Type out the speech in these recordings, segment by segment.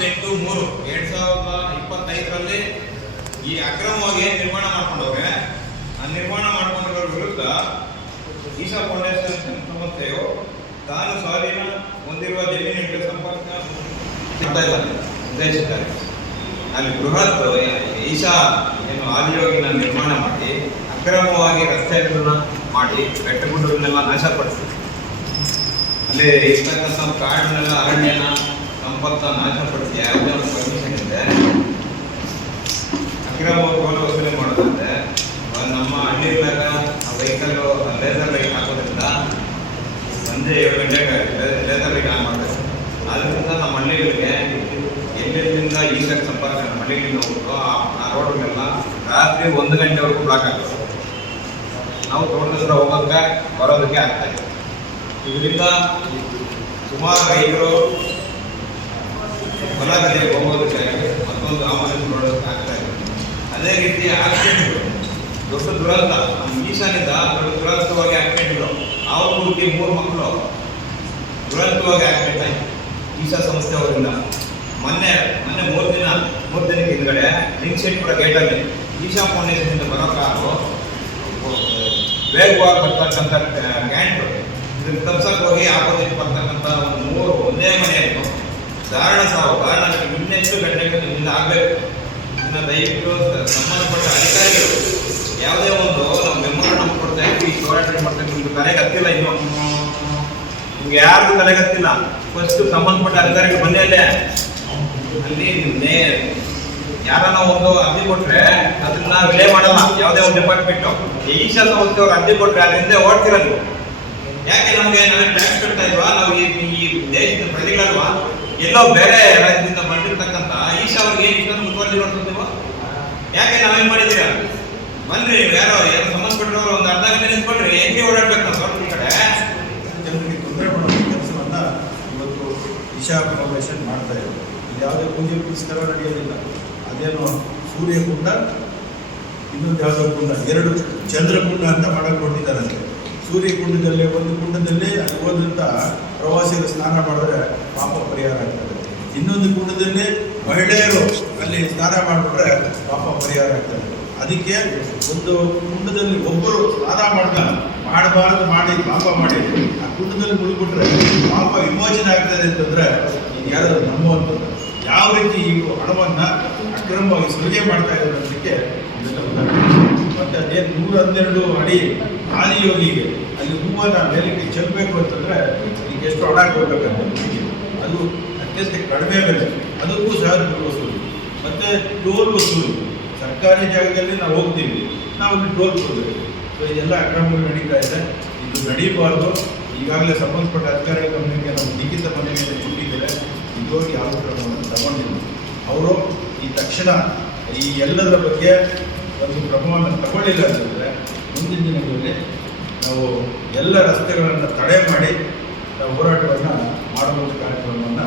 ಇಪ್ಪತ್ತೆಂಟು, ಮೂರು. ಎರಡ್ ಸಾವಿರದ ಇಪ್ಪತ್ತೈದರಲ್ಲಿ ಈ ಅಕ್ರಮವಾಗಿ ನಿರ್ಮಾಣ ಮಾಡ್ಕೊಂಡವ್ರೆ? ಆ ನಿರ್ಮಾಣ ಮಾಡ್ಕೊಂಡಿರೋರ ವಿರುದ್ಧ ಈಶಾ ಫೌಂಡೇಶನ್ ಸಂಸ್ಥೆಯು ತಾನು ಸ್ವಾಧೀನ ಹೊಂದಿರುವ ಜಮೀನುಗಳಿಗೆ ಸಂಪರ್ಕ ಉದ್ದೇಶಿಸಿದ್ದಾರೆ ಅಲ್ಲಿ ಬೃಹತ್ ಈಶಾ ಏನು ಆದಿಯೋಗಿನ ನಿರ್ಮಾಣ ಮಾಡಿ, ಅಕ್ರಮವಾಗಿ ರಸ್ತೆಗಳನ್ನ ಮಾಡಿ, ಬೆಟ್ಟಗುಡ್ಡಗಳನ್ನೆಲ್ಲ ನಾಶಪಡಿಸಿ. ಅಲ್ಲಿ ಇರ್ತಕ್ಕಂಥ ಕಾಡಿನೆಲ್ಲ ಅರಣ್ಯನ ಸಂಪತ್ತ ನಾಶಪಡಿಸಿ ಯಾವುದೇ ಒಂದು ಪರ್ಮಿಷನ್ ಇದೆ. ಅಕ್ರಮ ಟೋಲ್ ವಸೂಲಿ ಮಾಡೋದಂತೆ ನಮ್ಮ ಹಳ್ಳಿಗಳಾಗ ಆ ವೆಹಿಕಲ್ ಲೇಸರ್ ಲೈಟ್ ಹಾಕೋದ್ರಿಂದ ಸಂಜೆ ಏಳು ಗಂಟೆಗೆ ಲೇಸರ್ ಲೈಟ್ ಆನ್ ಮಾಡ್ತಾರೆ ಅದರಿಂದ ನಮ್ಮ ಹಳ್ಳಿಗಳಿಗೆ ಎಲ್ಲೆಲ್ಲಿಂದ ಈಶಾಕ್ಕೆ ಸಂಪರ್ಕ ನಮ್ಮ ಹಳ್ಳಿಗಳಿಂದ ಹೋಗ್ಬಿಟ್ಟು ಆ ರೋಡ್ಗೆಲ್ಲ ರಾತ್ರಿ ಒಂದು ಗಂಟೆವರೆಗೂ ಬ್ಲಾಕ್ ಆಗ್ತದೆ. ನಾವು ತೋಟದಿಂದ ಹೋಗೋದಕ್ಕೆ ಬರೋದಕ್ಕೆ ಆಗ್ತಾ ಇದೆ ಇದರಿಂದ ಸುಮಾರು ರೈತರು ಹೊಲ ಹೋಗೋದಕ್ಕಾಗಿ ಹೋಗೋದಕ್ಕೆ ಮತ್ತೊಂದು ಆಮದು ಆಗ್ತಾ ಇದೆ. ಅದೇ ರೀತಿ ಆಕ್ಸಿಡೆಂಟ್ಗಳು ದೊಡ್ಡ ದುರಂತ. ಈಶಾನಿಂದ ದೊಡ್ಡ ದುರಂತವಾಗಿ ಆಕ್ಸಿಡೆಂಟ್ಗಳು ಅವ್ರ ಹುಡುಗಿ, ಮೂರು ಮಕ್ಕಳು. ದುರಂತವಾಗಿ ಆಕ್ಸಿಡೆಂಟ್ ಆಯ್ತು. ಈಶಾ ಸಂಸ್ಥೆ ಅವರಿಂದ. ಮೊನ್ನೆ ಮೊನ್ನೆ ಮೂರು ದಿನ, ಮೂರು ದಿನಕ್ಕೆ ಹಿಂದ್ಗಡೆ ಕೂಡ ಗೇಟಲ್ಲಿ ಈಶಾ ಫೌಂಡೇಶನ್ನಿಂದ ಬರೋ ಕಾರು, ವೇಗವಾಗಿ ಬರ್ತಕ್ಕಂಥ ಗ್ಯಾಂಟ್ ಇದನ್ನು ತಪ್ಸಕ್ಕೆ ಹೋಗಿ ಆಪೋಸಿಟ್ ಬರ್ತಕ್ಕಂಥ ಒಂದು ಮೂರು ಒಂದೇ ಮನೆಯನ್ನು ದಾರುಣ ಸಾವು ಕಾರಣ ಇನ್ನೆಷ್ಟು ಘಟನೆಗಳು ಇಂದ ಆಗಬೇಕು ಇನ್ನ ದಯವಿಟ್ಟು ಸಂಬಂಧಪಟ್ಟ ಅಧಿಕಾರಿಗಳು, ಯಾವುದೇ ಒಂದು ನಮ್ಮ ಮೆಮೊರಿ ನಮ್ಗೆ ಕೊಡ್ತಾ ಇದ್ವಿ ಹೋರಾಟ ಮಾಡ್ತಾ ನಿಮ್ಗೆ ತಲೆಗತ್ತಿಲ್ಲ ಇನ್ನು. ನಿಮ್ಗೆ ಯಾರಿಗೂ ತಲೆಗತ್ತಿಲ್ಲ ಫಸ್ಟ್ ಸಂಬಂಧಪಟ್ಟ ಅಧಿಕಾರಿಗಳು ಬಂದೇ ಅಲ್ಲೇ ಅಲ್ಲಿ ನೇ ಯಾರನ್ನ ಒಂದು ಅರ್ಜಿ ಕೊಟ್ರೆ ಅದನ್ನ ವಿಲೇ ಮಾಡಲ್ಲ, ಯಾವುದೇ ಒಂದು ಡಿಪಾರ್ಟ್ಮೆಂಟ್ ಈಶಾ ಸಂಸ್ಥೆ ಅವ್ರು ಅರ್ಜಿ ಕೊಟ್ರೆ ಅದರಿಂದ ಓಡ್ತಿರಲ್ಲ ಯಾಕೆ ನಮಗೆ ನನಗೆ ಕಟ್ತಾ ಇಲ್ವಾ ನಾವು ಈ ಈ ದೇಶದ ಪ್ರಜೆಗಳಲ್ವಾ ಎಲ್ಲೋ ಬೇರೆ ರಾಜ್ಯದಿಂದ ಬಂದಿರತಕ್ಕಂತ ಈಶಾ ಅವ್ರಿಗೆ ಏನು ಇಷ್ಟೊಂದು ಮುತುವರ್ಜಿ ಯಾಕೆ ನಾವೇನ್ ಮಾಡಿದ್ದೀರಾ? ಬನ್ರಿ ಯಾರೋ ಯಾರೋ ಒಂದು ಅರ್ಧ ಗಂಟೆ ನಿಂತ್ಕೊಂಡ್ರಿ ಹೆಂಗೆ ಓಡಾಡ್ಬೇಕು ನಾವು ಸ್ವಲ್ಪ ಕಡೆ ಜನರಿಗೆ ತೊಂದರೆ ಮಾಡೋ ಕೆಲಸವನ್ನ ಇವತ್ತು ಇಶಾ ಫೌಂಡೇಶನ್ ಮಾಡ್ತಾ ಇದೆ. ಇದು ಯಾವುದೇ ಪೂಜೆ ಪುರಸ್ಕಾರ ನಡೆಯೋದಿಲ್ಲ. ಅದೇನು ಸೂರ್ಯಕುಂಡ ಇನ್ನೊಂದು ಯಾವುದೋ ಕುಂಡ, ಎರಡು ಚಂದ್ರಕುಂಡ ಅಂತ ಮಾಡಕ್ ಕೊಟ್ಟಿದ್ದಾರಂತೆ ಸೂರ್ಯಕುಂಡದಲ್ಲಿ ಒಂದು ಕುಂಡದಲ್ಲೇ ಅಲ್ಲಿ ಹೋದಂತ ಪ್ರವಾಸಿಗರು ಸ್ನಾನ ಮಾಡಿದ್ರೆ ಪಾಪ ಪರಿಹಾರ ಆಗ್ತದೆ. ಇನ್ನೊಂದು ಕೂಟದಲ್ಲಿ ಮಹಿಳೆಯರು ಅಲ್ಲಿ ಸ್ನಾನ ಮಾಡಿಬಿಟ್ರೆ ಪಾಪ ಪರಿಹಾರ ಆಗ್ತದೆ. ಅದಕ್ಕೆ ಒಂದು ಕುಂಡದಲ್ಲಿ ಒಬ್ಬರು ಸ್ನಾನ ಮಾಡ್ದ, ಮಾಡಬಾರದು ಮಾಡಿ, ಪಾಪ ಮಾಡಿ, ಆ ಕುಂಡದಲ್ಲಿ ಮುಳುಗ್ಬಿಟ್ರೆ ಪಾಪ ವಿಮೋಚನೆ ಆಗ್ತದೆ ಅಂತಂದ್ರೆ ಯಾರು ನಂಬುವಂಥದ್ದು ಯಾವ ರೀತಿ ಈ ಹಣವನ್ನು ಅಕ್ರಮವಾಗಿ ಸುಲಿಗೆ ಮಾಡ್ತಾ ಇದ್ದಾರೆ ಅನ್ನೋದಕ್ಕೆ ಮತ್ತೆ ಅದೇನು ನೂರ ಹನ್ನೆರಡು ಅಡಿ ಆದಿಯೋಗಿಗೆ ಅಲ್ಲಿ ಹೂವನ್ನ ಮೇಲಕ್ಕೆ ಚೆಲ್ಲಬೇಕು ಅಂತಂದ್ರೆ ಎಷ್ಟು ಹಣ ಕೊಡ್ಬೇಕಂತ. ಅದು ಅತ್ಯಂತ ಕಡಿಮೆ ಬೆಲೆ. ಅದಕ್ಕೂ ಸಹ ದುಡ್ಡು ವಸೂಲಿ. ಮತ್ತೆ ಟೋಲ್ ವಸೂಲಿ. ಸರ್ಕಾರಿ ಜಾಗದಲ್ಲಿ ನಾವು ಹೋಗ್ತೀವಿ. ನಾವು ಅಲ್ಲಿ ಟೋಲ್ ಕೊಡಬೇಕು. ಸೊ ಇದೆಲ್ಲ ಅಕ್ರಮಗಳು ನಡೀತಾ ಇದೆ. ಇದು ನಡೀಬಾರ್ದು. ಈಗಾಗಲೇ ಸಂಬಂಧಪಟ್ಟ ಅಧಿಕಾರಿಗಳ ಗಮನಕ್ಕೆ ನಾವು ಲಿಖಿತ ಮನವಿಯನ್ನು ಕೊಟ್ಟಿದ್ದಾರೆ. ಇದುವರೆಗೆ ಯಾವ ಕ್ರಮವನ್ನು ತಗೊಂಡಿಲ್ಲ. ಅವರು ಈ ತಕ್ಷಣ ಈ ಎಲ್ಲದರ ಬಗ್ಗೆ ಒಂದು ಕ್ರಮವನ್ನು ತಗೊಳ್ಳಿಲ್ಲ ಅಂತಂದರೆ ಮುಂದಿನ ದಿನಗಳಲ್ಲಿ ನಾವು ಎಲ್ಲ ರಸ್ತೆಗಳನ್ನು ತಡೆ ಮಾಡಿ ಹೋರಾಟವನ್ನು ಮಾಡುವಂಥ ಕಾರ್ಯಕ್ರಮವನ್ನು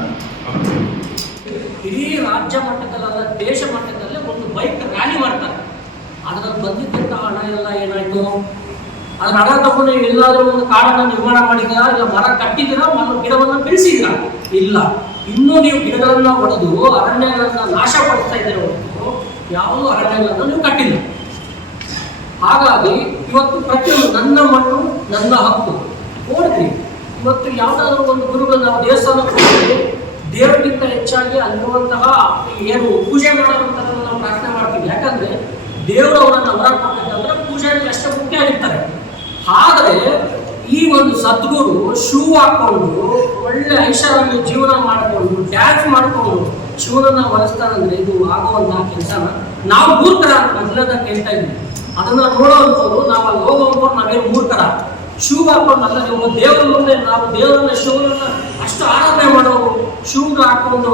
ಇಡೀ ರಾಜ್ಯ ಮಟ್ಟದಲ್ಲ ದೇಶ ಮಟ್ಟದಲ್ಲೇ ಒಂದು ಬೈಕ್ ರ್ಯಾಲಿ ಮಾಡ್ತಾರೆ. ಅದರಲ್ಲಿ ಬಂದಿದ್ದಂಥ ಹಣ ಎಲ್ಲ ಏನಾಯ್ತು? ಅದ್ರ ಹಣ ತಗೊಂಡು ಎಲ್ಲಾದ್ರೂ ಒಂದು ಕಾಡನ್ನ ನಿರ್ಮಾಣ ಮಾಡಿದ್ರ? ಇಲ್ಲ ಮರ ಕಟ್ಟಿದ್ರ? ಮರ ಗಿಡವನ್ನು ಬೆಳೆಸಿದ್ರ? ಇಲ್ಲ. ಇನ್ನೂ ನೀವು ಗಿಡಗಳನ್ನ ಹೊಡೆದು ಅರಣ್ಯಗಳನ್ನ ನಾಶ ಪಡಿಸ್ತಾ ಇದ್ದೀರ ಯಾವುದೂ ಅರಣ್ಯಗಳನ್ನ ನೀವು ಕಟ್ಟಿಲ್ಲ. ಹಾಗಾಗಿ ಇವತ್ತು ಪ್ರತಿಯೊಂದು ನನ್ನ ಮಣ್ಣು, ನನ್ನ ಹಕ್ಕು. ನೋಡ್ರಿ ಇವತ್ತು ಯಾವುದಾದ್ರೂ ಒಂದು ಗುರುಗಳು ನಾವು ದೇವಸ್ಥಾನಕ್ಕೆ ಹೋಗ್ತೀವಿ, ದೇವರಿಗಿಂತ ಹೆಚ್ಚಾಗಿ ಅಲ್ಲಿರುವಂತಹ ಏನು ಪೂಜೆ ಮಾಡುವಂತಹ ನಾವು ಪ್ರಾರ್ಥನೆ ಮಾಡ್ತೀವಿ. ಯಾಕಂದ್ರೆ ದೇವರು ಅವರನ್ನು ವರ ಮಾಡಬೇಕಂದ್ರೆ ಪೂಜೆಯಲ್ಲಿ ಅಷ್ಟೇ ಮುಖ್ಯ ಆಗಿರ್ತಾರೆ. ಆದರೆ ಈ ಒಂದು ಸದ್ಗುರು ಶೂ ಹಾಕೊಂಡು ಒಳ್ಳೆ ಐಷಾರಾಮಿ ಜೀವನ ಮಾಡಿಕೊಂಡು, ಡ್ಯಾನ್ಸ್ ಮಾಡಿಕೊಂಡು ಶಿವನನ್ನ ಅಂದ್ರೆ ಇದು ಆಗುವಂತಹ ಕೆಲಸ. ನಾವು ಮೂರ್ಖರ ಮೊದಲದ ಕೇಳ್ತಾ ಇದ್ವಿ ಅದನ್ನ ನೋಡುವಂಥವ್ರು ನಾವು ಅಲ್ಲಿ ಹೋಗುವಂಥವ್ರು ನಾವೇನು ಮೂರ್ಖರ ಶೂ ಹಾಕೊಂಡು ಅಲ್ಲ, ನೀವು ದೇವರ ಮುಂದೆ, ನಾವು ದೇವರನ್ನ ಶಿವನನ್ನ ಅಷ್ಟು ಆರಾಧನೆ ಮಾಡೋರು, ಶೂಗ್ ಹಾಕೊಂಡು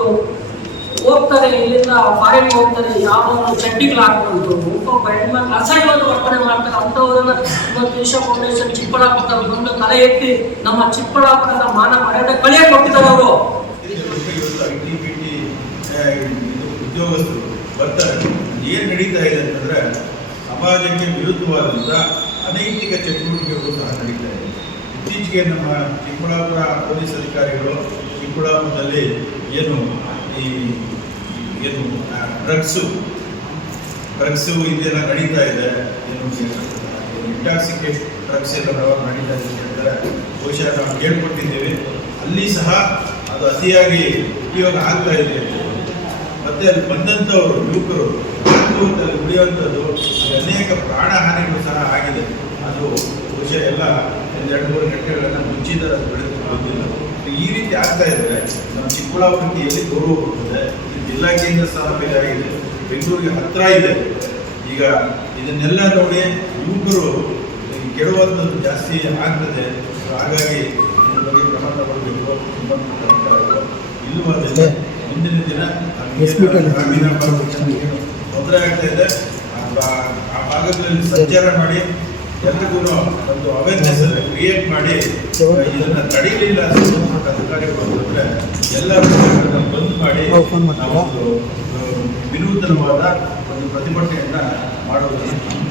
ಹೋಗ್ತಾರೆ, ಇಲ್ಲಿಂದ ಫಾರಿನ್ ಹೋಗ್ತಾರೆ, ಯಾವ ಚಡ್ಡಿಗಳು ಹಾಕೊಂಡು. ಒಬ್ಬ ಹೆಣ್ಮಕ್ಳು ಅಸಹ್ಯವಾಗಿ ವರ್ತನೆ ಮಾಡ್ತಾರೆ, ಅಂಥವ್ರನ್ನ ಇವತ್ತು ದೇಶ ಫೌಂಡೇಶನ್ ಚಿಕ್ಕಬಳ್ಳಾಪುರ ಬಂದು ತಲೆ ಎತ್ತಿ ನಮ್ಮ ಚಿಕ್ಕಬಳ್ಳಾಪುರದ ಮಾನ ಮರ್ಯಾದೆ ಕಳೆಯ ಕೊಟ್ಟಿದ್ದಾರೆ ಅವರು. ಉದ್ಯೋಗಸ್ಥರು ಬರ್ತಾರೆ. ಏನು ನಡೀತಾ ಇದೆ ಅಂತಂದ್ರೆ ಸಮಾಜಕ್ಕೆ ವಿರುದ್ಧವಾದಂಥ ಅನೈತಿಕ ಚಟುವಟಿಕೆಗಳು ಸಹ ನಡೀತಾ ಇದೆ. ಇತ್ತೀಚೆಗೆ ನಮ್ಮ ಚಿಕ್ಕಬಳ್ಳಾಪುರ ಪೊಲೀಸ್ ಅಧಿಕಾರಿಗಳು ಚಿಕ್ಕಬಳ್ಳಾಪುರದಲ್ಲಿ ಏನು, ಈ ಏನು ಡ್ರಗ್ಸು ಡ್ರಗ್ಸು ಇದೆಲ್ಲ ನಡೀತಾ ಇದೆ. ಏನು ಇಂಟಾಕ್ಸಿಕೇಟ್ ಡ್ರಗ್ಸ್ ಎಲ್ಲ ನಡೀತಾ ಇದೆ ಹೇಳಿದ್ರೆ ಬಹುಶಃ ನಾವು ಕೇಳ್ಕೊಟ್ಟಿದ್ದೇವೆ. ಅಲ್ಲಿ ಸಹ ಅದು ಅತಿಯಾಗಿ ಉಪಯೋಗ ಆಗ್ತಾ ಇದೆ. ಮತ್ತೆ ಅಲ್ಲಿ ಬಂದಂಥವರು ಯುವಕರು ಅಲ್ಲಿ ಉಳಿಯುವಂಥದ್ದು ಅನೇಕ ಪ್ರಾಣ ಹಾನಿಗಳು ಸಹ ಆಗಿದೆ. ಅದು ಬಹುಶಃ ಎಲ್ಲ ಒಂದು ಎರಡು ಮೂರು ಗಂಟೆಗಳನ್ನು ಮುಂಚಿತ ಬೆಳೆದು ಬಂದಿಲ್ಲ ಈ ರೀತಿ ಆಗ್ತಾ ಇದ್ದರೆ ನಮ್ಮ ಚಿಕ್ಕಬಳ್ಳಾಪುರಕ್ಕೆ ಗೌರವ ಕೊಡ್ತದೆ. ಜಿಲ್ಲಾ ಕೇಂದ್ರ ಸಹ ಬೇಕಾಗಿದೆ ಬೆಂಗಳೂರಿಗೆ ಹತ್ತಿರ ಇದೆ. ಈಗ ಇದನ್ನೆಲ್ಲ ನೋಡಿ ಯುವಕರು ಕೆಡುವಂಥದ್ದು ಜಾಸ್ತಿ ಆಗ್ತದೆ. ಹಾಗಾಗಿ ಇದ್ರ ಬಗ್ಗೆ ಕ್ರಮ ತಗೊಳ್ಬೇಕು ಸಂಬಂಧಪಟ್ಟ ಇಲ್ಲವಾದ್ರೆ ಮುಂದಿನ ದಿನ. ಗ್ರಾಮೀಣ ತೊಂದರೆ ಆಗ್ತಾ ಇದೆ ಆ ಭಾಗದಲ್ಲಿ ಸಂಚಾರ ಮಾಡಿ ಎಲ್ರಿಗೂ ಒಂದು ಅವೇರ್ನೆಸ್ ಕ್ರಿಯೇಟ್ ಮಾಡಿ ಇದನ್ನ ತಡೀಲಿಲ್ಲ ಸಂಬಂಧಪಟ್ಟ ಅಧಿಕಾರಿಗಳು ಎಲ್ಲ ಬಂದ್ ಮಾಡಿ ನಾವು ವಿನೂತನವಾದ ಒಂದು ಪ್ರತಿಭಟನೆಯನ್ನ ಮಾಡುವುದನ್ನು